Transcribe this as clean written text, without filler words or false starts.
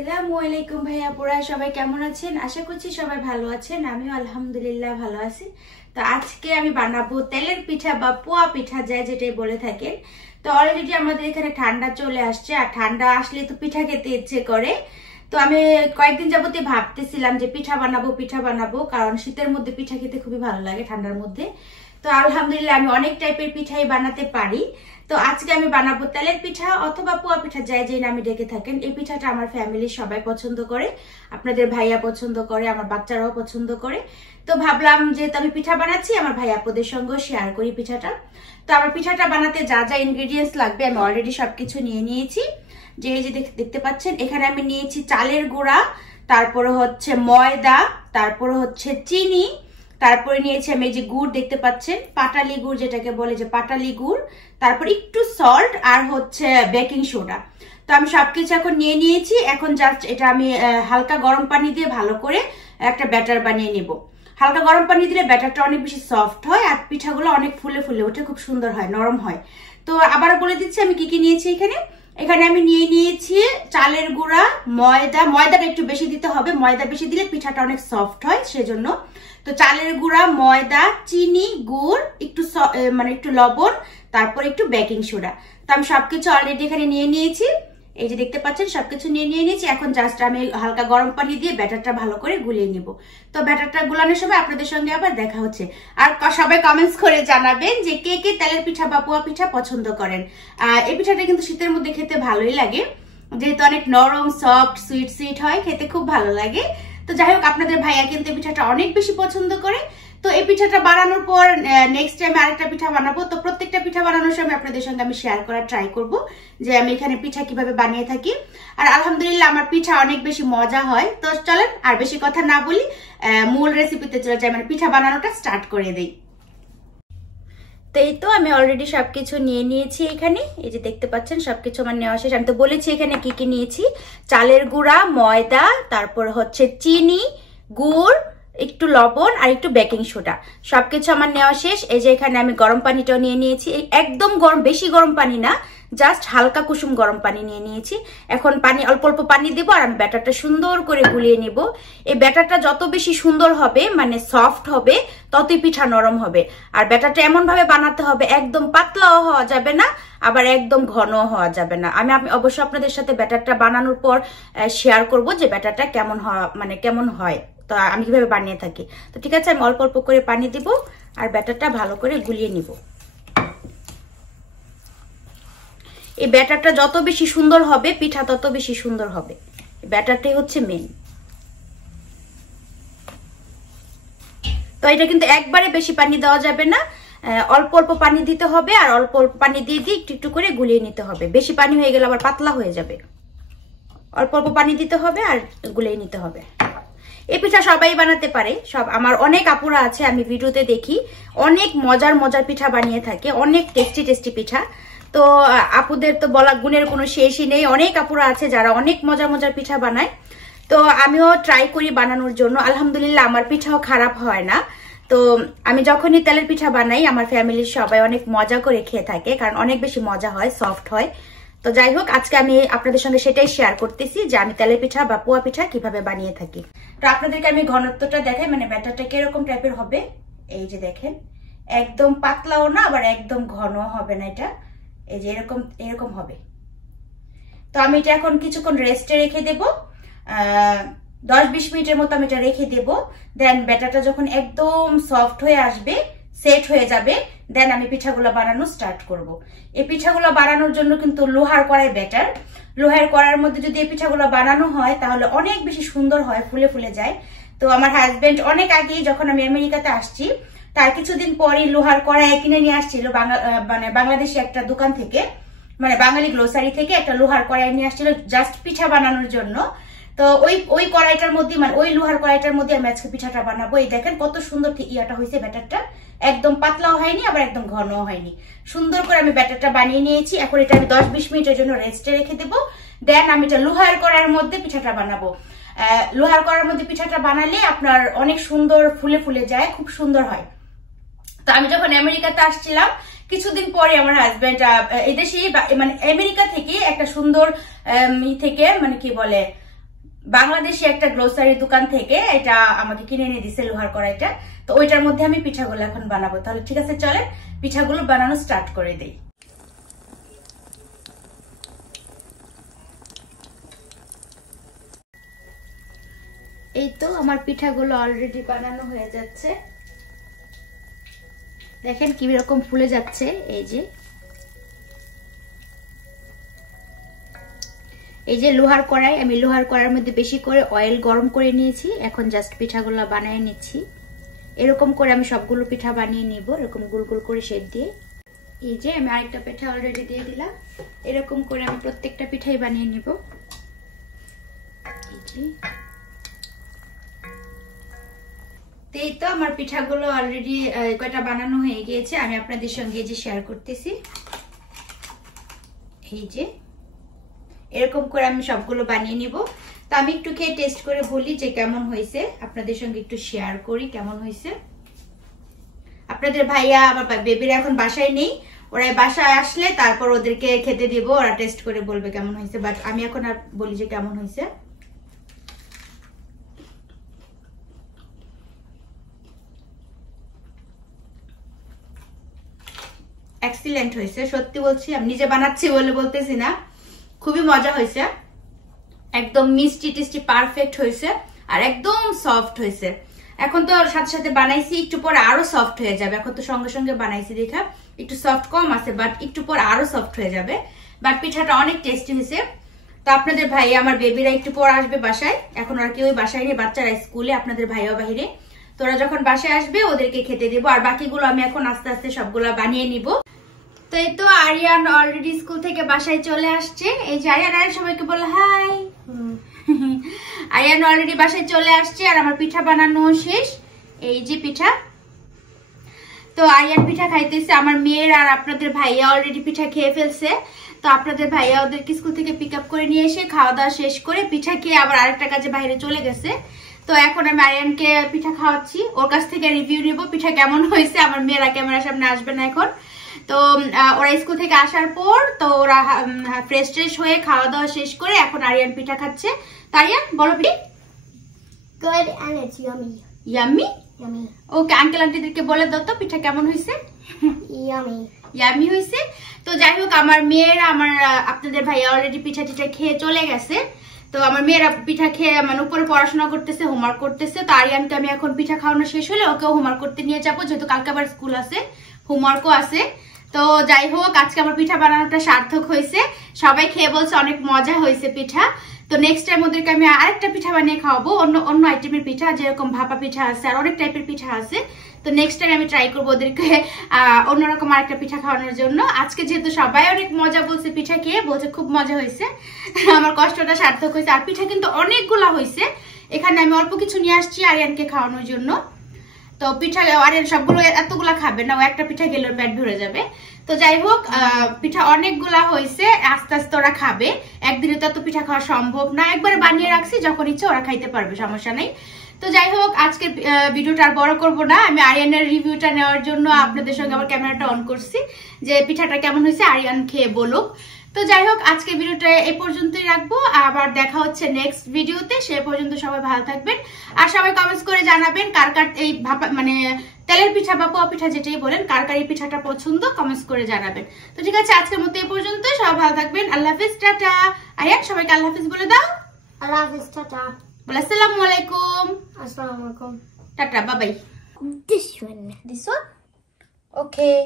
আসসালামু আলাইকুম ভাইয়া পুরা সবাই কেমন আছেন? আশা করছি সবাই ভালো আছেন। আমিও আলহামদুলিল্লাহ ভালো আছি। তো আজকে আমি বানাবো তেলের পিঠা বা পোয়া পিঠা যায় যেটাই বলে থাকেন। তো অলরেডি আমাদের এখানে ঠান্ডা চলে আসছে, আর ঠান্ডা আসলে তো পিঠা খেতে ইচ্ছে করে। তো আমি কয়েকদিন যাবতই ভাবতেছিলাম যে পিঠা বানাবো, কারণ শীতের মধ্যে পিঠা খেতে খুবই ভালো লাগে ঠান্ডার মধ্যে। তো আলহামদুলিল্লাহ আমি অনেক টাইপের পিঠাই বানাতে পারি। তো আজকে আমি বানাবো তেলের পিঠা অথবা পোয়া পিঠা যাই যে নামে ডেকে থাকেন। এই পিঠাটা আমার ফ্যামিলির সবাই পছন্দ করে, আপনাদের ভাইয়া পছন্দ করে, আমার বাচ্চারাও পছন্দ করে। তো ভাবলাম যেহেতু আমি পিঠা বানাচ্ছি আমার ভাই আপুদের সঙ্গে শেয়ার করি পিঠাটা। তো আমার পিঠাটা বানাতে যা যা ইনগ্রেডিয়েন্টস লাগবে আমি অলরেডি সবকিছু নিয়ে নিয়েছি। যে এই যে দেখতে পাচ্ছেন এখানে আমি নিয়েছি চালের গুঁড়া, তারপরে হচ্ছে ময়দা, তারপরে হচ্ছে চিনি, তারপরে নিয়েছি আমি এই যে গুড় দেখতে পাচ্ছেন, পাটালি গুড় যেটাকে বলে যে পাটালি গুড়, তারপর একটু সল্ট আর হচ্ছে বেকিং সোডা। তো আমি সবকিছু এখন নিয়ে নিয়েছি। এখন জাস্ট এটা আমি হালকা গরম পানি দিয়ে ভালো করে একটা ব্যাটার বানিয়ে নেব। হালকা গরম পানি দিলে ব্যাটারটা অনেক বেশি সফট হয় আর পিঠাগুলো অনেক ফুলে ফুলে ওঠে, খুব সুন্দর হয়, নরম হয়। তো আবার বলে দিচ্ছি আমি কি কি নিয়েছি। এখানে আমি নিয়ে নিয়েছি চালের গুঁড়া, ময়দাটা একটু বেশি দিতে হবে, ময়দা বেশি দিলে পিঠাটা অনেক সফট হয় সেজন্য। তো চালের গুঁড়া, ময়দা, চিনি, গুড়, একটু লবণ, তারপর একটু বেকিং সোডা। তো আমি সবকিছু অলরেডি এখানে নিয়ে নিয়েছি। এই যে দেখতে পাচ্ছেন সবকিছু নিয়ে নিয়েছি। এখন জাস্ট আমি হালকা গরম পানি দিয়ে ব্যাটারটা ভালো করে গুলিয়ে নিব। তো ব্যাটারটা গুলানোর সময় আপনাদের সঙ্গে আবার দেখা হচ্ছে। আর সবাই কমেন্টস করে জানাবেন যে কে কে তেলের পিঠা বা পোয়া পিঠা পছন্দ করেন। এই পিঠাটা কিন্তু শীতের মধ্যে খেতে ভালোই লাগে, যেহেতু অনেক নরম, সফট, সুইট হয়, খেতে খুব ভালো লাগে। তো যাই হোক, আপনাদের ভাইয়া কিন্তু এই পিঠাটা অনেক বেশি পছন্দ করে। তো এই পিঠাটা বানানোর পর নেক্সট টাইম আরেকটা পিঠা বানাবো। তো প্রত্যেকটা পিঠা বানানোর সময় আপনাদের সঙ্গে আমি শেয়ার করার ট্রাই করব যে আমি এখানে পিঠা কিভাবে বানিয়ে থাকি। আর আলহামদুলিল্লাহ আমার পিঠা অনেক বেশি মজা হয়। তো চলেন আর বেশি কথা না বলি, মূল রেসিপিতে চলে যাই, মানে পিঠা বানানোটা স্টার্ট করে দিই। তো এই তো আমি অলরেডি সবকিছু নিয়ে নিয়েছি। এখানে এই যে দেখতে পাচ্ছেন সবকিছু আমার নেওয়া শেষ। আমি তো বলেছি এখানে কি কি নিয়েছি, চালের গুঁড়া, ময়দা, তারপর হচ্ছে চিনি, গুড়, একটু লবণ আর একটু বেকিং সোডা, সবকিছু আমার নেওয়া শেষ। এই যে এখানে আমি গরম পানিটাও নিয়ে নিয়েছি, একদম গরম, বেশি গরম পানি না, জাস্ট হালকা কুসুম গরম পানি নিয়ে নিয়েছি। এখন অল্প অল্প পানি দিব আর আমি ব্যাটারটা সুন্দর করে গুলিয়ে নিব। এই ব্যাটারটা যত বেশি সুন্দর হবে, মানে সফট হবে, ততই পিঠা নরম হবে। আর ব্যাটারটা এমন ভাবে বানাতে হবে, একদম পাতলাও হওয়া যাবে না, আবার একদম ঘনও হওয়া যাবে না। আমি অবশ্যই আপনাদের সাথে ব্যাটারটা বানানোর পর শেয়ার করব যে ব্যাটারটা কেমন হয়, তো আমি কিভাবে বানিয়ে থাকি। তো ঠিক আছে, আমি অল্প অল্প করে পানি দিব আর ব্যাটারটা ভালো করে গুলিয়ে নিব। এই ব্যাটারটা যত বেশি সুন্দর হবে পিঠা তত বেশি সুন্দর হবে, ব্যাটারটাই হচ্ছে মেইন। তো এটা কিন্তু একবারে বেশি পানি দেওয়া যাবে না, অল্প অল্প পানি দিতে হবে আর অল্প অল্প পানি দিয়ে একটু একটু করে গুলিয়ে নিতে হবে। বেশি পানি হয়ে গেলে আবার পাতলা হয়ে যাবে। অল্প অল্প পানি দিতে হবে আর গুলিয়ে নিতে হবে। এই পিঠা সবাই বানাতে পারে, আমার অনেক আপুরা আছে, আমি ভিডিওতে দেখি অনেক মজার পিঠা বানিয়ে থাকে, অনেক টেস্টি পিঠা। তো আপুদের তো বলা গুণের কোনো শেষই নেই, অনেক আপুরা আছে যারা অনেক মজার পিঠা বানায়। তো আমিও ট্রাই করি বানানোর জন্য, আলহামদুলিল্লাহ আমার পিঠাও খারাপ হয় না। তো আমি যখনই তেলের পিঠা বানাই আমার ফ্যামিলির সবাই অনেক মজা করে খেয়ে থাকে, কারণ অনেক বেশি মজা হয়, সফট হয়। তো যাই হোক, আজকে আমি আপনাদের সঙ্গে সেটাই শেয়ার করতেছি যে আমি তেলের পিঠা বা পোয়া পিঠা কিভাবে বানিয়ে থাকি। তো আপনাদেরকে আমি ঘনত্বটা দেখাই, মানে ব্যাটারটা কিরকম টাইপের হবে। এই যে দেখেন, একদম পাতলাও না আবার একদম ঘন হবে না, এটা এই যে এরকম হবে। তো আমি এটা এখন কিছুক্ষণ রেস্টে রেখে দেব, 10-20 মিনিটের মতো আমি এটা রেখে দেব। দেন ব্যাটারটা যখন একদম সফট হয়ে আসবে, সেট হয়ে যাবে, দেন আমি পিঠাগুলো বানানো স্টার্ট করব। এই পিঠাগুলো বানানোর জন্য কিন্তু লোহার কড়াই বেটার। লোহার কড়াইয়ের মধ্যে যদি এই পিঠাগুলো বানানো হয় তাহলে অনেক বেশি সুন্দর হয়, ফুলে ফুলে যায়। তো আমার হাজবেন্ড অনেক আগেই যখন আমি আমেরিকাতে আসছি তার কিছুদিন পরই লোহার কড়াই কিনে নিয়ে আসছিল, বাংলাদেশি একটা দোকান থেকে, মানে বাঙালি গ্লোসারি থেকে একটা লোহার কড়াই নিয়ে আসছিল জাস্ট পিঠা বানানোর জন্য। তো ওই কড়াইটার মধ্যে, মানে ওই লোহার কড়াইটার মধ্যে আমি আজকে পিঠাটা বানাবো। এই দেখেন কত সুন্দর ইয়াটা হয়েছে ব্যাটারটা, একদম পাতলাও হয়নি আবার একদম ঘনও হয়নি, সুন্দর করে আমি ব্যাটারটা বানিয়ে নিয়েছি। এখন এটা আমি 10-20 মিনিটের জন্য রেস্টে রেখে দেবো। দেন আমি এটা লোহার কড়াইয়ের মধ্যে পিঠাটা বানাবো। লোহার কড়াইয়ের মধ্যে পিঠাটা বানালে আপনার অনেক সুন্দর ফুলে ফুলে যায়, খুব সুন্দর হয়। তো আমি যখন আমেরিকাতে আসছিলাম কিছুদিন পরে আমার হাজবেন্ড এদেশে মানে আমেরিকা থেকে একটা সুন্দর থেকে মানে কি বলে বাংলাদেশি একটা গ্রোসারি দোকান থেকে এটা আমাকে কিনে এনে দিছে লোহার কড়াইটা। তো ওইটার মধ্যে আমি পিঠাগুলো এখন বানাবো। তাহলে ঠিক আছে, চলেন পিঠাগুলো বানানো স্টার্ট করে দেই। এই তো আমার পিঠাগুলো অলরেডি বানানো হয়ে যাচ্ছে। দেখেন কি রকম ফুলে যাচ্ছে। এই যে লোহার কড়াই, আমি লোহার কড়াইয়ের মধ্যে বেশি করে অয়েল গরম করে নিয়েছি। এখন জাস্ট পিঠাগুলো বানিয়ে নিচ্ছি। এরকম করে আমি সবগুলো পিঠা বানিয়ে নিব, এরকম গোল গোল করে শেপ দিয়ে। এই যে আমি আরেকটা পিঠা অলরেডি দিয়ে দিলাম। এরকম করে আমি প্রত্যেকটা পিঠাই বানিয়ে নিব। এই তো আমার পিঠাগুলো অলরেডি কয়টা বানানো হয়ে গিয়েছে, আমি আপনাদের সঙ্গে যে শেয়ার করতেছি। এই যে এরকম করে আমি সবগুলো বানিয়ে নিব। তো আমি একটু খেয়ে টেস্ট করে বলি যে কেমন হয়েছে, আপনাদের সঙ্গে একটু শেয়ার করি কেমন হয়েছে। আপনাদের ভাইয়া আমার বেবিরা এখন বাসায় নেই, ওরা বাসায় আসলে তারপর ওদেরকে খেতে দিব, ওরা টেস্ট করে বলবে কেমন হয়েছে। বাট আমি এখন আর বলি যে কেমন হয়েছে। এক্সিলেন্ট হয়েছে, সত্যি বলছি, আমি নিজে বানাচ্ছি বলে বলতেছি না, খুবই মজা হয়েছে। একদম মিষ্টি টেস্টি পারফেক্ট হয়েছে আর একদম সফট হয়েছে। এখন তো সাথে সাথে বানাইছি, একটু পরে আরো সফট হয়ে যাবে। এখন তো সঙ্গে সঙ্গে বানাইছি দেখা একটু সফট কম আছে, বাট একটু পর আরো সফট হয়ে যাবে। বাট পিঠাটা অনেক টেস্টি হয়েছে। তো আপনাদের ভাই আমার বেবিরা একটু পর আসবে বাসায়, এখন ওরা কেউ বাসায় নেই, বাচ্চারা স্কুলে, আপনাদের ভাইও বাহিরে। তো ওরা যখন বাসায় আসবে ওদেরকে খেতে দেবো, আর বাকিগুলো আমি এখন আস্তে আস্তে সবগুলো বানিয়ে নিব। তো এই তো আরিয়ান অলরেডি স্কুল থেকে বাসায় চলে আসছে। এই যে আরিয়ান সবাইকে বলো হাই। আরিয়ান অলরেডি বাসায় চলে আসছে আর আমার পিঠা বানানো শেষ। এই যে পিঠা, তো আরিয়ান পিঠা খাইতেছে, আমার মেয়ের আর আপনাদের ভাইয়া অলরেডি পিঠা খেয়ে ফেলছে। তো আপনাদের ভাইয়া ওদেরকে স্কুল থেকে পিক আপ করে নিয়ে এসে খাওয়া দাওয়া শেষ করে পিঠা খেয়ে আবার আরেকটা কাজে বাইরে চলে গেছে। তো এখন আমি আরিয়ানকে পিঠা খাওয়াচ্ছি, ওর কাছ থেকে রিভিউ নিব পিঠা কেমন হয়েছে। আমার মেয়েরা ক্যামেরার সামনে আসবে না এখন। তো ওরা স্কুল থেকে আসার পর তো ওরা ফ্রেশ ট্রেশ হয়ে খাওয়া দাওয়া শেষ করে এখন আরিয়ান পিঠা খাচ্ছে। তো আরিয়ান বলো পিঠা Good and it's yummy. Yummy. Yummy. Okay, uncle আন্টিদেরকে বলে দাও তো পিঠা কেমন হয়েছে। Yummy. ইয়াম্মি হয়েছে। তো যাই হোক, আমার মেয়েরা আপনাদের ভাইয়া অলরেডি পিঠা টিঠা খেয়ে চলে গেছে। তো আমার মেয়েরা পিঠা খেয়ে মানে উপরে পড়াশোনা করতেছে, হোমওয়ার্ক করতেছে। তো আরিয়ানকে আমি এখন পিঠা খাওয়ানো শেষ হলে ওকেও হোমওয়ার্ক করতে নিয়ে যাবো, যেহেতু কালকে আবার স্কুল আছে, হোমওয়ার্কও আছে। তো যাই হোক, আজকে আমার পিঠা বানানোটা সার্থক হয়েছে। সবাই খেয়ে বলছে অনেক মজা হয়েছে পিঠা। তো নেক্সট টাইম ওদেরকে আমি আরেকটা পিঠা বানিয়ে খাওয়াবো, অন্য আইটেমের পিঠা, যেরকম ভাপা পিঠা আছে আর অনেক টাইপের পিঠা আছে। তো নেক্সট টাইম আমি ট্রাই করবো ওদেরকে অন্যরকম আরেকটা পিঠা খাওয়ানোর জন্য। আজকে যেহেতু সবাই অনেক মজা বলছে পিঠা খেয়ে, বলছে খুব মজা হয়েছে, আমার কষ্টটা সার্থক হয়েছে। আর পিঠা কিন্তু অনেকগুলা হয়েছে, এখানে আমি অল্প কিছু নিয়ে আসছি আরিয়ানকে খাওয়ানোর জন্য। তো পিঠা আরিয়ান সবগুলো এতগুলা খাবে না, ও একটা পিঠা গেলে পেট ভরে যাবে। তো যাই হোক, পিঠা অনেকগুলা হয়েছে, আস্তে আস্তে ওরা খাবে। একদিনে তো এত পিঠা খাওয়া সম্ভব না, একবারে বানিয়ে রাখছি, যখন ইচ্ছে ওরা খাইতে পারবে, সমস্যা নেই। তো যাই হোক, আজকে ভিডিওটা আর বড় করবো না, আমি আরিয়ানের রিভিউটা নেওয়ার জন্য আপনাদের সঙ্গে আমার ক্যামেরাটা অন করছি যে পিঠাটা কেমন হয়েছে আরিয়ান খেয়ে বলুক। তো যাই হোক, আজকে ভিডিওটা এই পর্যন্তই রাখবো, আবার দেখা হচ্ছে নেক্সট ভিডিওতে। সে পর্যন্ত সবাই ভালো থাকবেন আর সবাই কমেন্টস করে জানাবেন কার কার এই মানে তেলের পিঠা বা পোয়া পিঠা যেটাই বলেন, কার কার এই পিঠাটা পছন্দ, কমেন্টস করে জানাবেন। তো ঠিক আছে, আজকের মতো এই পর্যন্ত, সবাই ভালো থাকবেন। আল্লাহ হাফিজ, টাটা। আরিয়ান সবাইকে আল্লাহ হাফিজ বলে দাও। Allah Hafiz, tata. বলে আসসালামু আলাইকুম। Assalamu alaikum. Tata, bye bye. This one. This one? Okay.